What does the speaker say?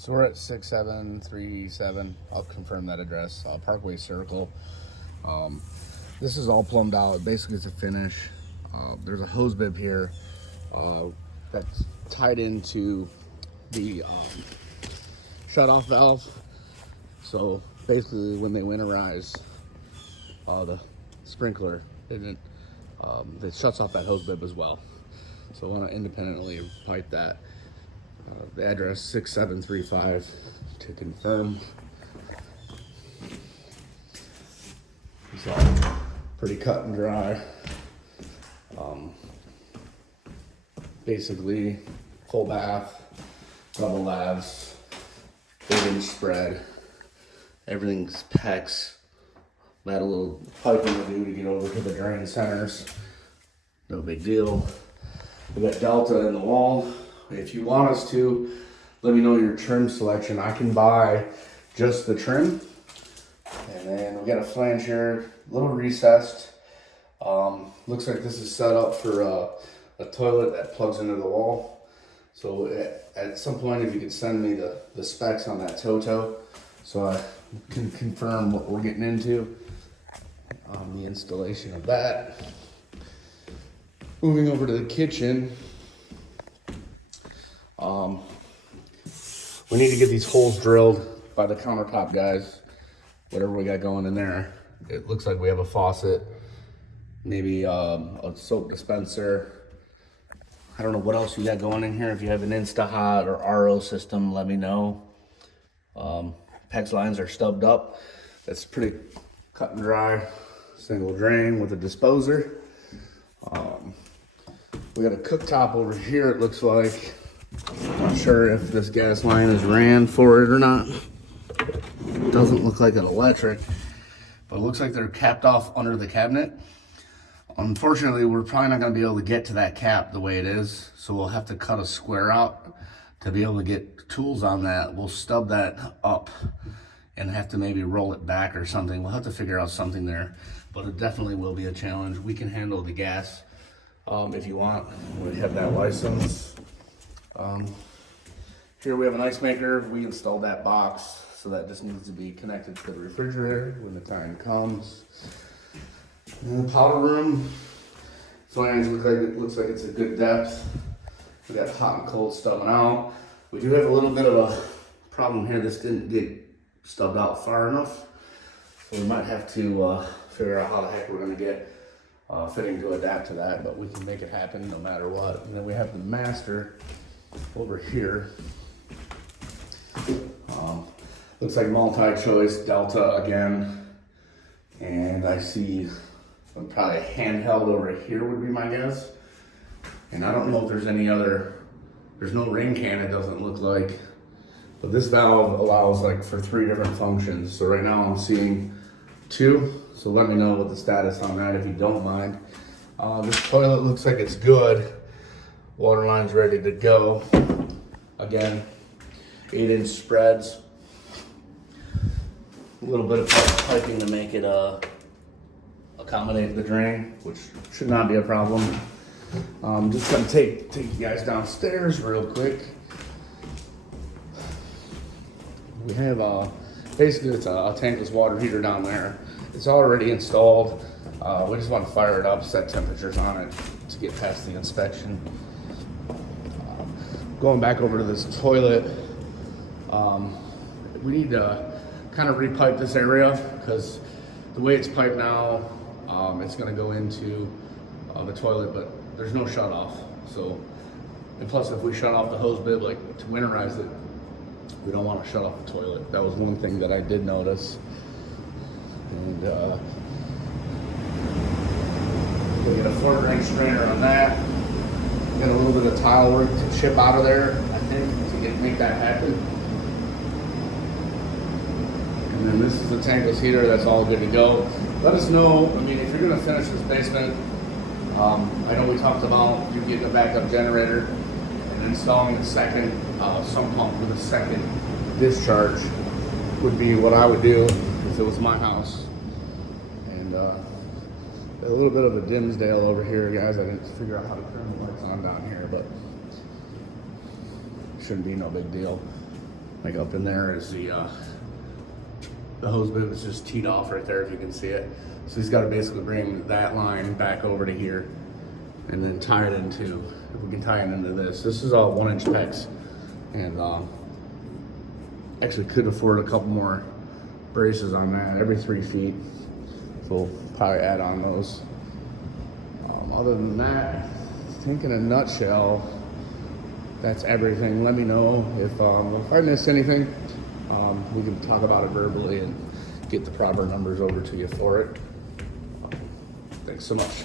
So we're at 6737. I'll confirm that address. Parkway Circle. Um, this is all plumbed out. Basically, it's a finish. There's a hose bib here that's tied into the shut-off valve. So basically, when they winterize the sprinkler, it shuts off that hose bib as well. So I want to independently pipe that. The address 6735 to confirm. It's all pretty cut and dry. Basically, full bath, double lavs, 8-inch spread. Everything's PEX. Add a little piping to do to get over to the drain centers. No big deal. We got Delta in the wall. If you want us to, let me know your trim selection. I can buy just the trim. And then we got a flange here, a little recessed. Looks like this is set up for a toilet that plugs into the wall. So at some point, if you could send me the specs on that Toto, so I can confirm what we're getting into. The installation of that. Moving over to the kitchen. We need to get these holes drilled by the countertop guys. Whatever we got going in there. It looks like we have a faucet, maybe a soap dispenser. I don't know what else you got going in here. If you have an Insta-Hot or RO system, let me know. PEX lines are stubbed up. That's pretty cut and dry. Single drain with a disposer. We got a cooktop over here, it looks like. Not sure if this gas line is ran for it or not. It doesn't look like an electric, but it looks like they're capped off under the cabinet. Unfortunately, we're probably not going to be able to get to that cap the way it is, so we'll have to cut a square out to be able to get tools on that. We'll stub that up and have to maybe roll it back or something. We'll have to figure out something there, but it definitely will be a challenge. We can handle the gas if you want. We have that license. Here we have an ice maker. We installed that box, so that just needs to be connected to the refrigerator when the time comes. And the powder room, flange looks like it's a good depth. We got hot and cold stubbing out. We do have a little bit of a problem here. This didn't get stubbed out far enough, so we might have to figure out how the heck we're gonna get fitting to adapt to that, but we can make it happen no matter what. And then we have the master over here. Looks like multi-choice Delta again, and I see probably handheld over here would be my guess. And I don't know if there's any other. There's no ring can, it doesn't look like, but this valve allows like for 3 different functions. So right now I'm seeing 2. So let me know what the status on that if you don't mind. This toilet looks like it's good. Water line's ready to go. Again, 8-inch spreads. A little bit of piping to make it accommodate the drain, which should not be a problem. Just gonna take you guys downstairs real quick. We have basically it's a tankless water heater down there. It's already installed. We just want to fire it up, set temperatures on it to get past the inspection. Going back over to this toilet, we need to kind of repipe this area because the way it's piped now, it's going to go into the toilet, but there's no shut off. So, and plus, if we shut off the hose bib, like to winterize it, we don't want to shut off the toilet. That was one thing that I did notice. And we'll get a 4-drain strainer on that. Get a little bit of tile work to chip out of there, I think, to make that happen. And then this is the tankless heater. That's all good to go. Let us know. I mean, if you're going to finish this basement, I know we talked about you getting a backup generator and installing a second sump pump with a second discharge would be what I would do if it was my house. And a little bit of a Dimsdale over here, guys. I didn't figure out how to turn the lights on down here, but shouldn't be no big deal. Like up in there is the hose bib is just teed off right there if you can see it. So he's got to basically bring that line back over to here and then tie it into, if we can tie it into this. This is all 1-inch pegs. And actually could afford a couple more braces on that every 3 feet. So we'll probably add on those. Other than that, I think in a nutshell, that's everything. Let me know if I missed anything. We can talk about it verbally and get the proper numbers over to you for it. Thanks so much.